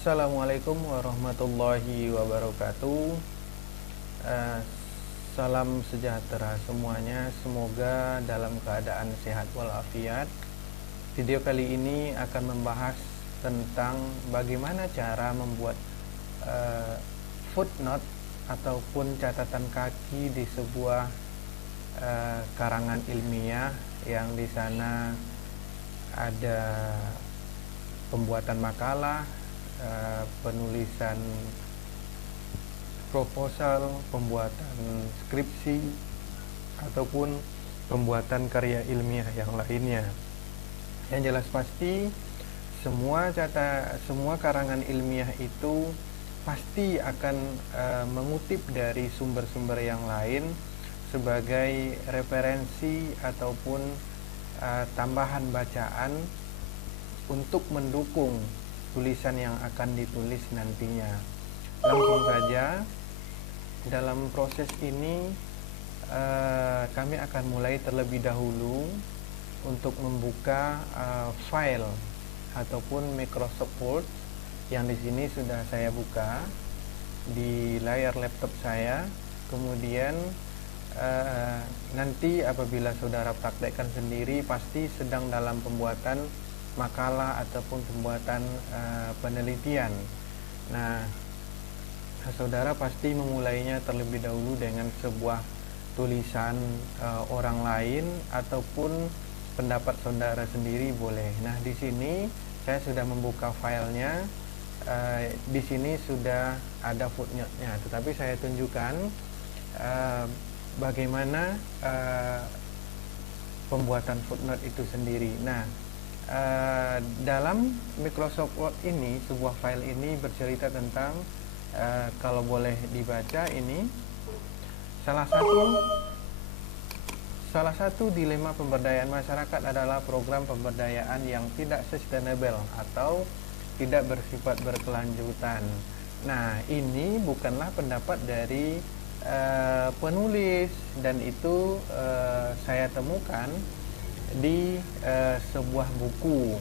Assalamualaikum warahmatullahi wabarakatuh. Eh, Salam sejahtera semuanya. Semoga dalam keadaan sehat walafiat. Video kali ini akan membahas tentang bagaimana cara membuat footnote ataupun catatan kaki di sebuah karangan ilmiah yang di sana ada pembuatan makalah, penulisan proposal, pembuatan skripsi, ataupun pembuatan karya ilmiah yang lainnya. Yang jelas pasti semua karangan ilmiah itu pasti akan mengutip dari sumber-sumber yang lain sebagai referensi ataupun tambahan bacaan untuk mendukung tulisan yang akan ditulis nantinya. Langsung saja, dalam proses ini kami akan mulai terlebih dahulu untuk membuka file ataupun Microsoft Word yang di sini sudah saya buka di layar laptop saya. Kemudian nanti apabila saudara praktekkan sendiri, pasti sedang dalam pembuatan makalah ataupun pembuatan penelitian. Nah, saudara pasti memulainya terlebih dahulu dengan sebuah tulisan orang lain ataupun pendapat saudara sendiri boleh. Nah, di sini saya sudah membuka filenya. Di sini sudah ada footnote-nya, tetapi saya tunjukkan bagaimana pembuatan footnote itu sendiri. Nah, dalam Microsoft Word ini, sebuah file ini bercerita tentang kalau boleh dibaca ini, salah satu dilema pemberdayaan masyarakat adalah program pemberdayaan yang tidak sustainable atau tidak bersifat berkelanjutan. Nah, ini bukanlah pendapat dari penulis, dan itu saya temukan di sebuah buku.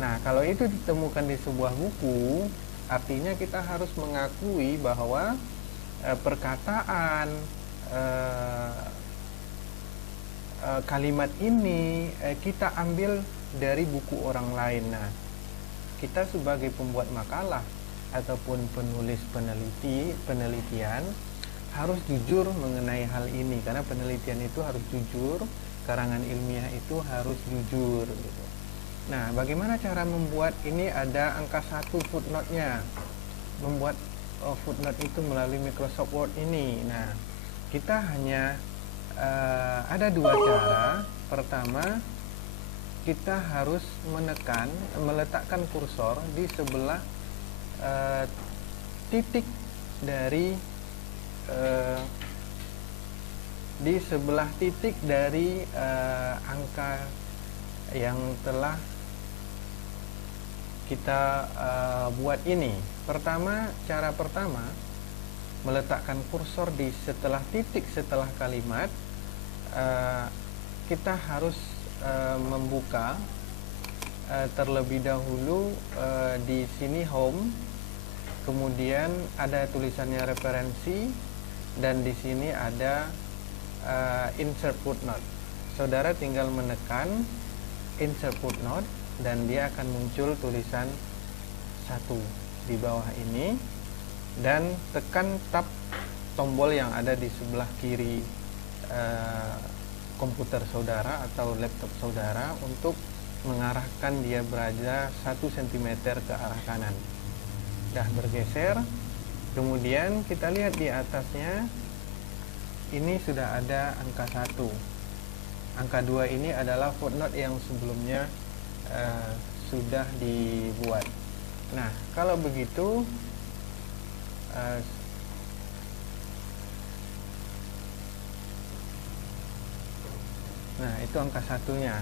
Nah, kalau itu ditemukan di sebuah buku, artinya kita harus mengakui bahwa perkataan kalimat ini kita ambil dari buku orang lain. Nah, kita sebagai pembuat makalah ataupun penulis penelitian harus jujur mengenai hal ini, karena penelitian itu harus jujur, karangan ilmiah itu harus jujur gitu. Nah, bagaimana cara membuat ini? Ada angka 1 footnote-nya. Membuat footnote itu melalui Microsoft Word ini. Nah, kita hanya ada dua cara. Pertama, kita harus meletakkan kursor di sebelah titik dari angka yang telah kita buat ini. Cara pertama, meletakkan kursor di setelah titik setelah kalimat. Kita harus membuka terlebih dahulu di sini home, kemudian ada tulisannya referensi, dan di sini ada insert footnote. Saudara tinggal menekan insert footnote dan dia akan muncul tulisan 1 di bawah ini, dan tekan tab tombol yang ada di sebelah kiri komputer saudara atau laptop saudara untuk mengarahkan dia berada 1 cm ke arah kanan. Dah bergeser. Kemudian kita lihat di atasnya ini sudah ada angka 1. Angka 2 ini adalah footnote yang sebelumnya sudah dibuat. Nah, kalau begitu nah, itu angka 1-nya.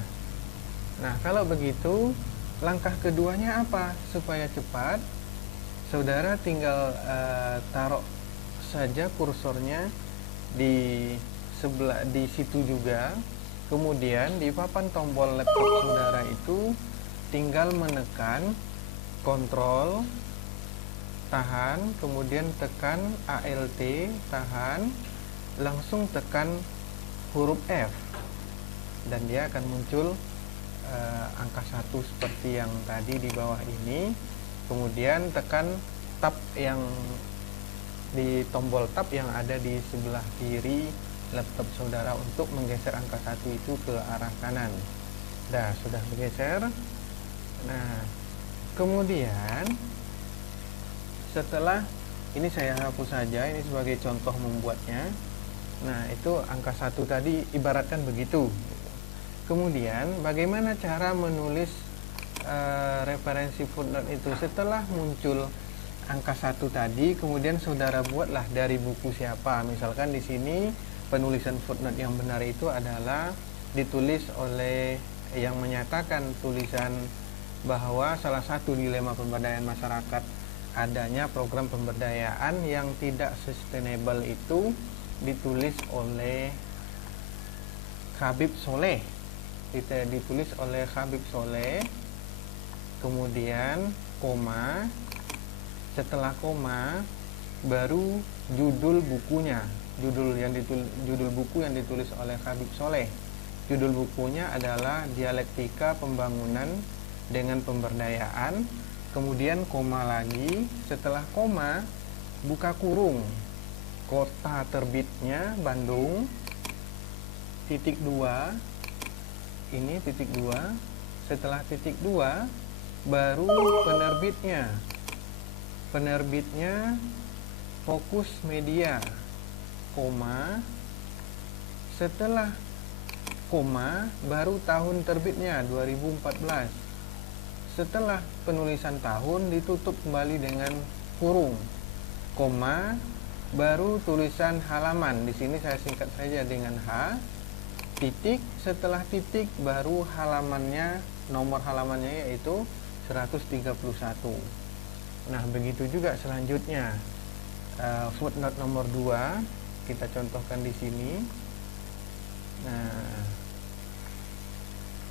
Nah, kalau begitu langkah keduanya apa? Supaya cepat, saudara tinggal taruh saja kursornya di situ juga. Kemudian di papan tombol laptop saudara itu tinggal menekan Ctrl tahan, kemudian tekan ALT, tahan, langsung tekan huruf F, dan dia akan muncul angka 1 seperti yang tadi di bawah ini. Kemudian tekan tab yang di tombol tab yang ada di sebelah kiri laptop saudara untuk menggeser angka 1 itu ke arah kanan. Dah, sudah bergeser. Nah, kemudian setelah ini saya hapus saja, ini sebagai contoh membuatnya. Nah, itu angka 1 tadi ibaratkan begitu. Kemudian bagaimana cara menulis referensi footnote itu? Setelah muncul angka 1 tadi, kemudian saudara buatlah dari buku siapa. Misalkan di sini penulisan footnote yang benar itu adalah ditulis oleh yang menyatakan tulisan bahwa salah satu dilema pemberdayaan masyarakat adanya program pemberdayaan yang tidak sustainable itu ditulis oleh Habib Soleh. Ditulis oleh Habib Soleh, kemudian koma, setelah koma baru judul bukunya, judul buku yang ditulis oleh Habib Soleh. Judul bukunya adalah Dialektika Pembangunan dengan Pemberdayaan. Kemudian koma lagi, setelah koma buka kurung, kota terbitnya Bandung, titik 2, ini titik 2. Setelah titik 2 baru penerbitnya Fokus Media, koma, setelah koma baru tahun terbitnya 2014. Setelah penulisan tahun ditutup kembali dengan kurung, koma, baru tulisan halaman. Di sini saya singkat saja dengan H, titik, setelah titik baru halamannya, nomor halamannya yaitu 131. Nah, begitu juga selanjutnya. Footnote nomor 2 kita contohkan di sini. Nah,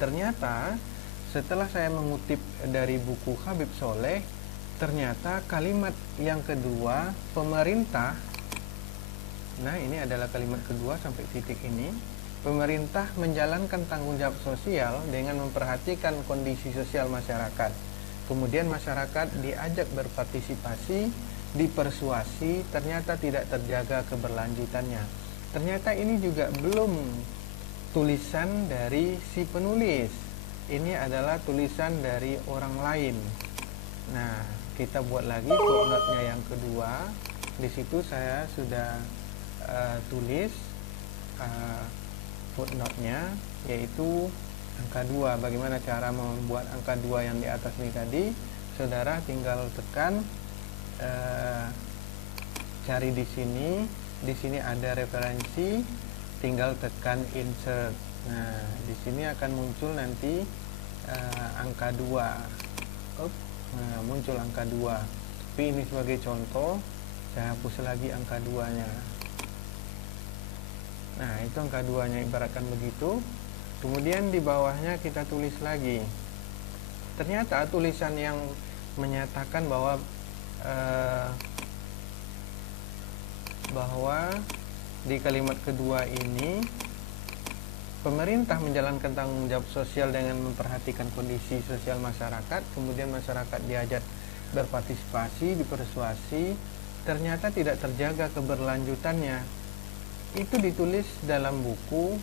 ternyata setelah saya mengutip dari buku Habib Soleh, ternyata kalimat yang kedua, pemerintah, nah ini adalah kalimat kedua sampai titik ini, pemerintah menjalankan tanggung jawab sosial dengan memperhatikan kondisi sosial masyarakat. Kemudian masyarakat diajak berpartisipasi, dipersuasi, ternyata tidak terjaga keberlanjutannya. Ternyata ini juga belum tulisan dari si penulis. Ini adalah tulisan dari orang lain. Nah, kita buat lagi footnote-nya yang kedua. Di situ saya sudah tulis footnote-nya, yaitu angka 2. Bagaimana cara membuat angka 2 yang di atas ini tadi? Saudara tinggal tekan, cari di sini. Di sini ada referensi, tinggal tekan insert. Nah, di sini akan muncul nanti angka 2. Nah, muncul angka 2. Tapi ini sebagai contoh, saya hapus lagi angka 2-nya. Nah, itu angka 2-nya ibaratkan begitu. Kemudian di bawahnya kita tulis lagi. Ternyata tulisan yang menyatakan bahwa di kalimat kedua ini pemerintah menjalankan tanggung jawab sosial dengan memperhatikan kondisi sosial masyarakat, kemudian masyarakat diajak berpartisipasi, dipersuasi, ternyata tidak terjaga keberlanjutannya. Itu ditulis dalam buku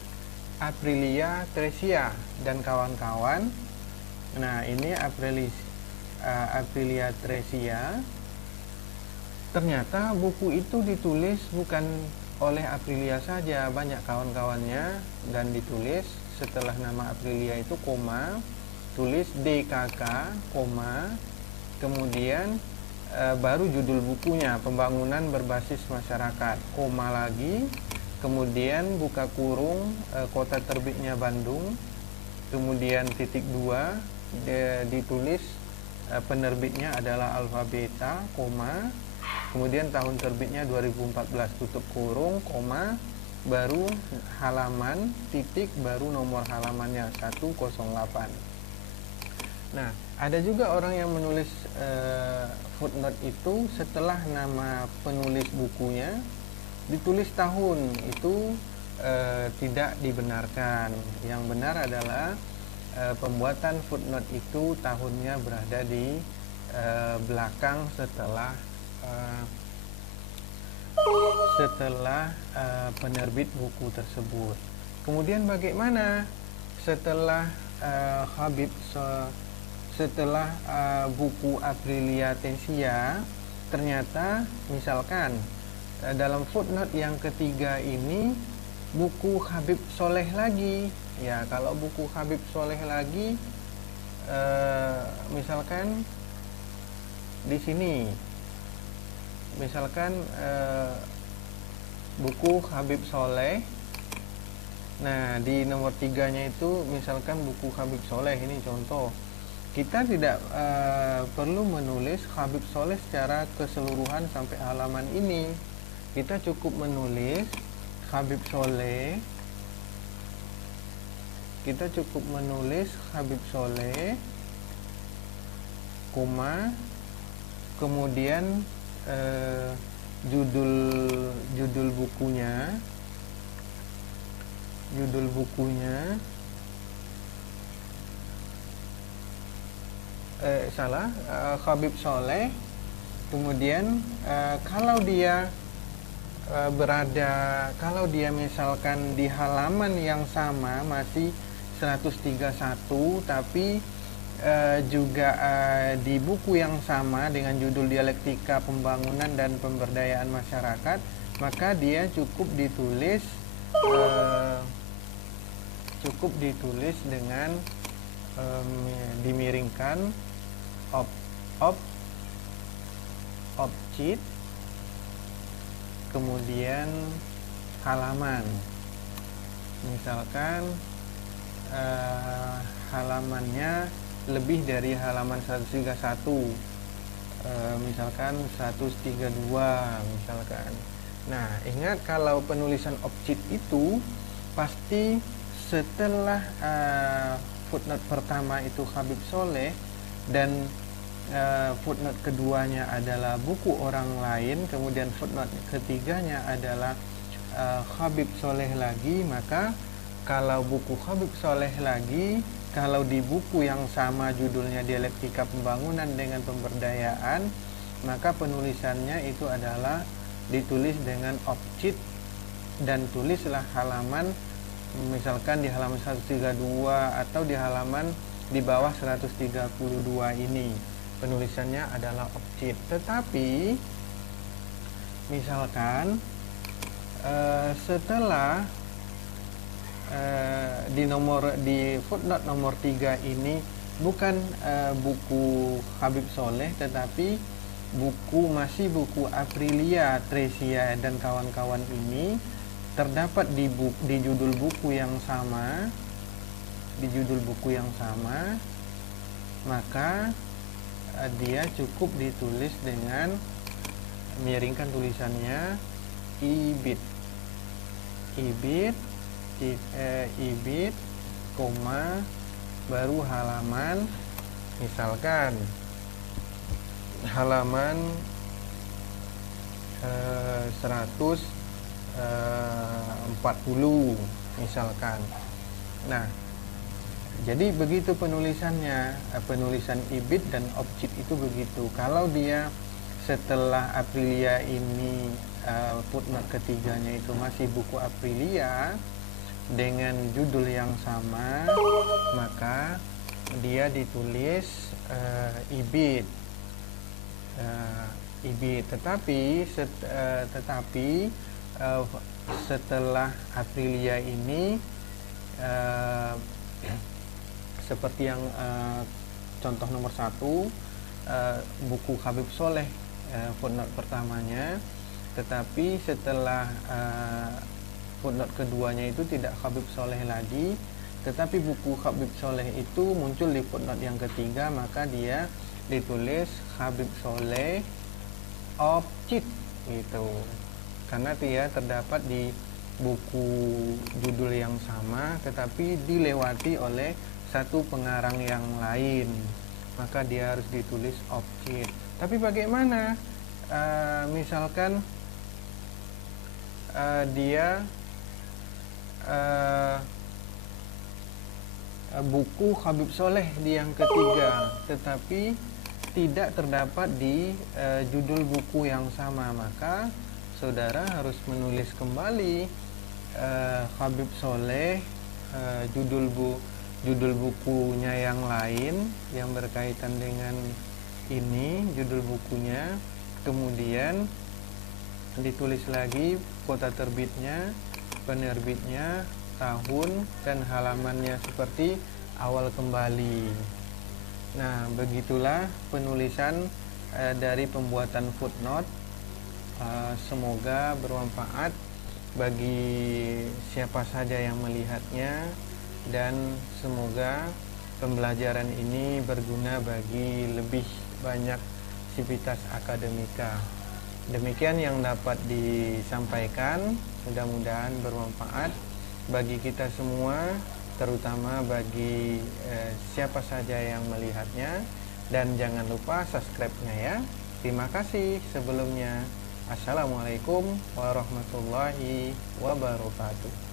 Aprilia Tresia dan kawan-kawan. Nah, ini Aprilia Tresia. Ternyata buku itu ditulis bukan oleh Aprilia saja, banyak kawan-kawannya, dan ditulis setelah nama Aprilia itu koma, tulis DKK, koma, kemudian baru judul bukunya Pembangunan Berbasis Masyarakat, koma lagi, kemudian buka kurung, kota terbitnya Bandung, kemudian titik 2, ditulis penerbitnya adalah Alfabeta, koma, kemudian tahun terbitnya 2014, tutup kurung, koma, baru halaman, titik, baru nomor halamannya 108. Nah, ada juga orang yang menulis footnote itu setelah nama penulis bukunya ditulis tahun, itu tidak dibenarkan. Yang benar adalah pembuatan footnote itu tahunnya berada di belakang setelah penerbit buku tersebut. Kemudian bagaimana setelah setelah buku Aprilia Thesia, ternyata misalkan dalam footnote yang ketiga ini buku Habib Soleh lagi. Ya, kalau buku Habib Soleh lagi, misalkan di sini, misalkan buku Habib Soleh. Nah, di nomor 3-nya itu misalkan buku Habib Soleh, ini contoh. Kita tidak perlu menulis Habib Soleh secara keseluruhan sampai halaman ini. Kita cukup menulis Habib Soleh. Kita cukup menulis Habib Soleh, koma, kemudian judul bukunya, Habib Soleh. Kemudian kalau dia kalau dia misalkan di halaman yang sama masih 131, tapi juga di buku yang sama dengan judul Dialektika Pembangunan dan Pemberdayaan Masyarakat, maka dia cukup ditulis dengan dimiringkan objek, kemudian halaman. Misalkan halamannya lebih dari halaman 131, misalkan 132 misalkan. Nah, ingat kalau penulisan objek itu pasti setelah footnote pertama itu Habib Soleh dan footnote keduanya adalah buku orang lain, kemudian footnote ketiganya adalah Habib Soleh lagi, maka kalau buku Habib Soleh lagi, kalau di buku yang sama judulnya Dialektika Pembangunan dengan Pemberdayaan, maka penulisannya itu adalah ditulis dengan objek dan tulislah halaman, misalkan di halaman 132 atau di halaman di bawah 132 ini penulisannya adalah objek. Tetapi misalkan setelah di footnote nomor 3 ini bukan buku Habib Soleh, tetapi masih buku Aprilia Thesia dan kawan-kawan ini terdapat di judul buku yang sama, maka dia cukup ditulis dengan miringkan tulisannya ibid, koma, baru halaman, misalkan halaman 140 misalkan. Nah, jadi begitu penulisannya, penulisan ibid dan objek itu begitu. Kalau dia setelah Aprilia ini footnote ketiganya itu masih buku Aprilia dengan judul yang sama, maka dia ditulis ibid. Tetapi setelah Aprilia ini seperti yang contoh nomor 1, buku Habib Soleh footnote pertamanya, tetapi setelah footnote keduanya itu tidak Habib Soleh lagi, tetapi buku Habib Soleh itu muncul di footnote yang ketiga, maka dia ditulis Habib Soleh objek gitu, karena dia terdapat di buku judul yang sama tetapi dilewati oleh satu pengarang yang lain, maka dia harus ditulis objek. Tapi bagaimana misalkan dia buku Habib Soleh di yang ketiga, tetapi tidak terdapat di judul buku yang sama, maka saudara harus menulis kembali Habib Soleh, judul bukunya yang lain yang berkaitan dengan ini, judul bukunya, kemudian ditulis lagi kota terbitnya, penerbitnya, tahun, dan halamannya seperti awal kembali. Nah, begitulah penulisan dari pembuatan footnote. Semoga bermanfaat bagi siapa saja yang melihatnya, dan semoga pembelajaran ini berguna bagi lebih banyak sivitas akademika. Demikian yang dapat disampaikan, mudah-mudahan bermanfaat bagi kita semua, terutama bagi siapa saja yang melihatnya, dan jangan lupa subscribe-nya ya. Terima kasih sebelumnya. Assalamualaikum warahmatullahi wabarakatuh.